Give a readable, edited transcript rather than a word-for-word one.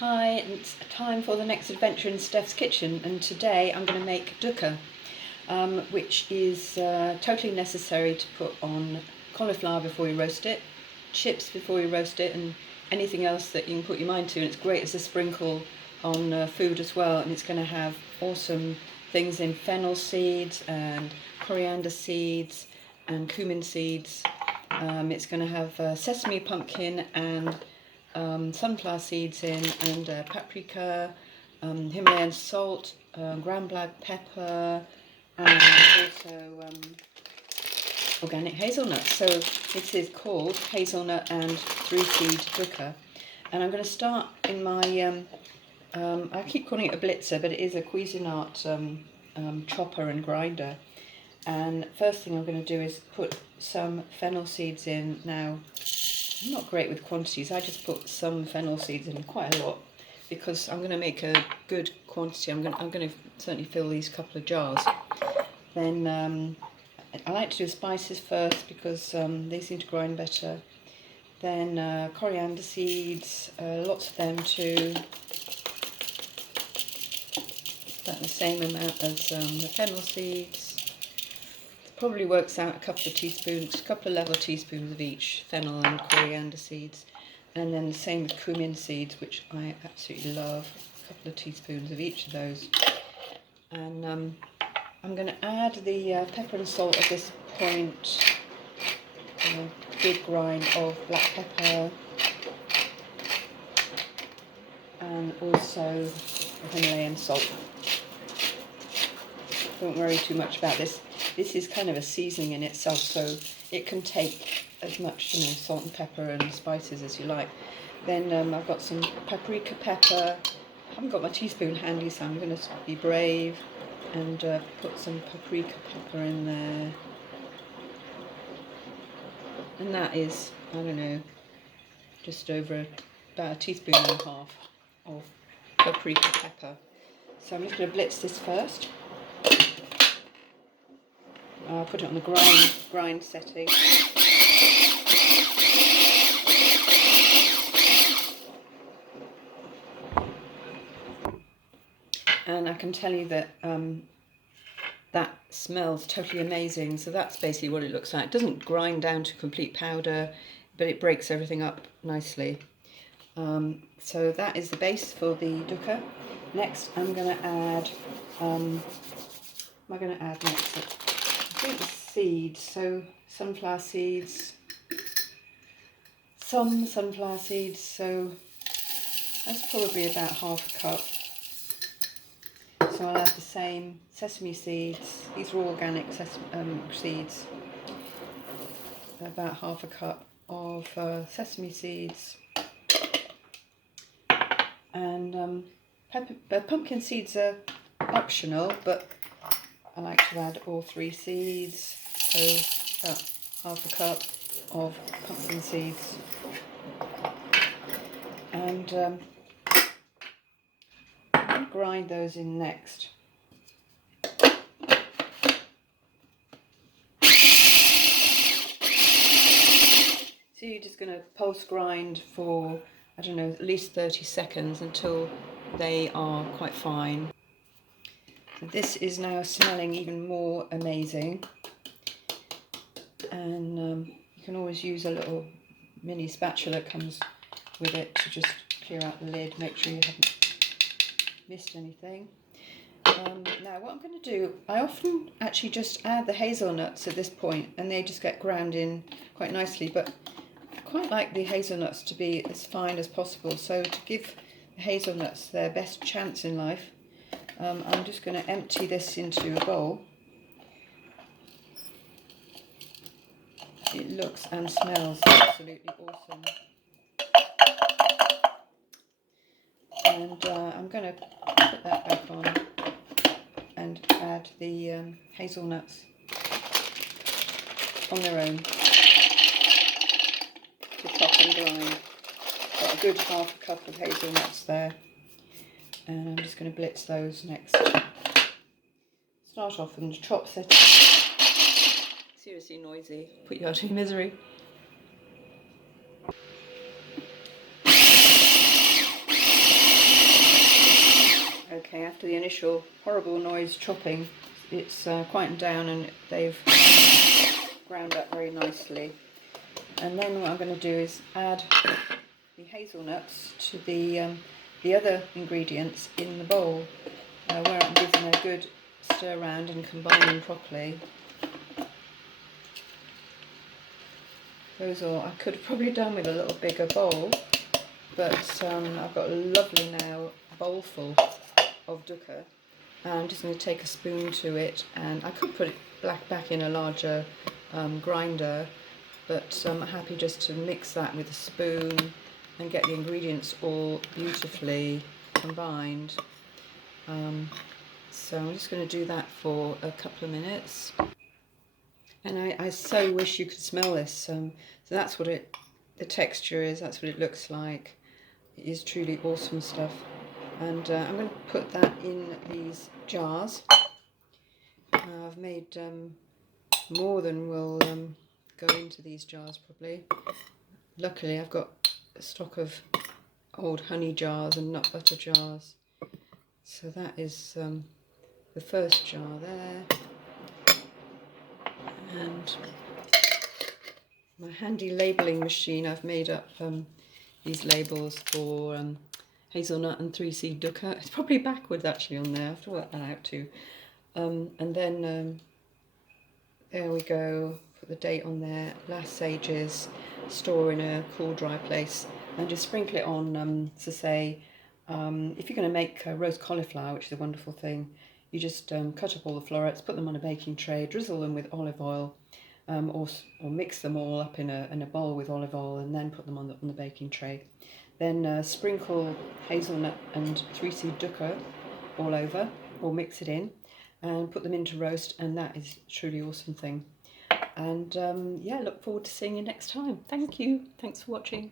Hi, it's time for the next adventure in Steph's kitchen, and today I'm going to make dukkah, which is totally necessary to put on cauliflower before you roast it, chips before you roast it, and anything else that you can put your mind to. And it's great as a sprinkle on food as well, and it's going to have awesome things in fennel seeds and coriander seeds and cumin seeds. It's going to have sesame, pumpkin and sunflower seeds in, and paprika, Himalayan salt, ground black pepper, and also organic hazelnut. So this is called hazelnut and 3-seed dukkah. And I'm going to start in my, I keep calling it a blitzer, but it is a Cuisinart chopper and grinder. And first thing I'm going to do is put some fennel seeds in. Now, I'm not great with quantities. I just put some fennel seeds in, quite a lot, because I'm going to make a good quantity. I'm going to certainly fill these couple of jars. Then I like to do spices first because they seem to grind better. Then coriander seeds, lots of them too. About the same amount as the fennel seeds. Probably works out a couple of teaspoons, a couple of level teaspoons of each, fennel and coriander seeds. And then the same with cumin seeds, which I absolutely love, a couple of teaspoons of each of those. And I'm going to add the pepper and salt at this point, a good grind of black pepper, and also Himalayan salt. Don't worry too much about this. This is kind of a seasoning in itself, so it can take as much, salt and pepper and spices as you like. Then I've got some paprika pepper. I haven't got my teaspoon handy, so I'm going to be brave and put some paprika pepper in there. And that is, I don't know, just over about a teaspoon and a half of paprika pepper. So I'm just going to blitz this first. I'll put it on the grind setting. And I can tell you that that smells totally amazing. So that's basically what it looks like. It doesn't grind down to complete powder, but it breaks everything up nicely. So that is the base for the dukkah. Next I'm going to add, what am I going to add next? I think the seeds, so sunflower seeds, some sunflower seeds, so that's probably about half a cup. So I'll add the same sesame seeds, these are organic seeds, about half a cup of sesame seeds, and pumpkin seeds are optional, but I like to add all 3 seeds, so about half a cup of pumpkin seeds. And I'll grind those in next. So you're just going to pulse grind for, I don't know, at least 30 seconds until they are quite fine. This is now smelling even more amazing, and you can always use a little mini spatula that comes with it to just clear out the lid, make sure you haven't missed anything. Now what I'm going to do, I often actually just add the hazelnuts at this point and they just get ground in quite nicely, but I quite like the hazelnuts to be as fine as possible, so to give the hazelnuts their best chance in life, I'm just going to empty this into a bowl. It looks and smells absolutely awesome. And I'm going to put that back on and add the hazelnuts on their own to chop and grind. Got a good half a cup of hazelnuts there. And I'm just going to blitz those next. Start off in the chop setting. Seriously noisy, put you out of your misery. after the initial horrible noise chopping, it's quietened down and they've ground up very nicely. And then what I'm going to do is add the hazelnuts to the other ingredients in the bowl, where I'm giving a good stir around and combining properly. Those are, I could have probably done with a little bigger bowl, but I've got a lovely now bowl full of Dukkah. I'm just going to take a spoon to it, and I could put it back in a larger grinder, but I'm happy just to mix that with a spoon and get the ingredients all beautifully combined. So I'm just going to do that for a couple of minutes. And I so wish you could smell this. So that's what the texture is, that's what it looks like. It is truly awesome stuff. And I'm going to put that in these jars. I've made more than will go into these jars probably. Luckily I've got a stock of old honey jars and nut butter jars. So that is the first jar there. And my handy labelling machine, I've made up these labels for hazelnut and 3C Dukkah. It's probably backwards actually on there, I have to work that out too. And then there we go, put the date on there, last sages, store in a cool dry place, and just sprinkle it on to say, if you're going to make roast cauliflower, which is a wonderful thing, you just cut up all the florets, put them on a baking tray, drizzle them with olive oil, or mix them all up in a bowl with olive oil, and then put them on the baking tray. Then sprinkle hazelnut and 3C Dukkah all over, or mix it in, and put them into roast, and that is a truly awesome thing. And yeah, look forward to seeing you next time. Thank you. Thanks for watching.